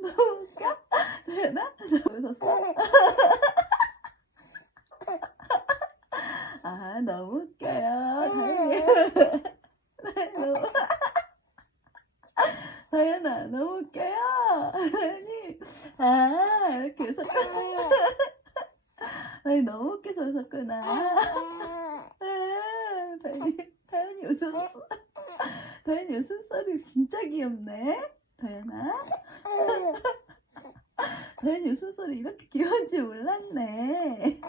너무 웃겨? 되나? 웃었어? 아, 너무 웃겨요. 다현아, 너무 웃겨요. 다현이, 아, 이렇게 웃었구나. 아니, 너무 웃겨서 웃었구나. 다현이 웃었어. 다현이 웃음소리 진짜 귀엽네. 다현아. 다현이 웃음소리 이렇게 귀여운지 몰랐네.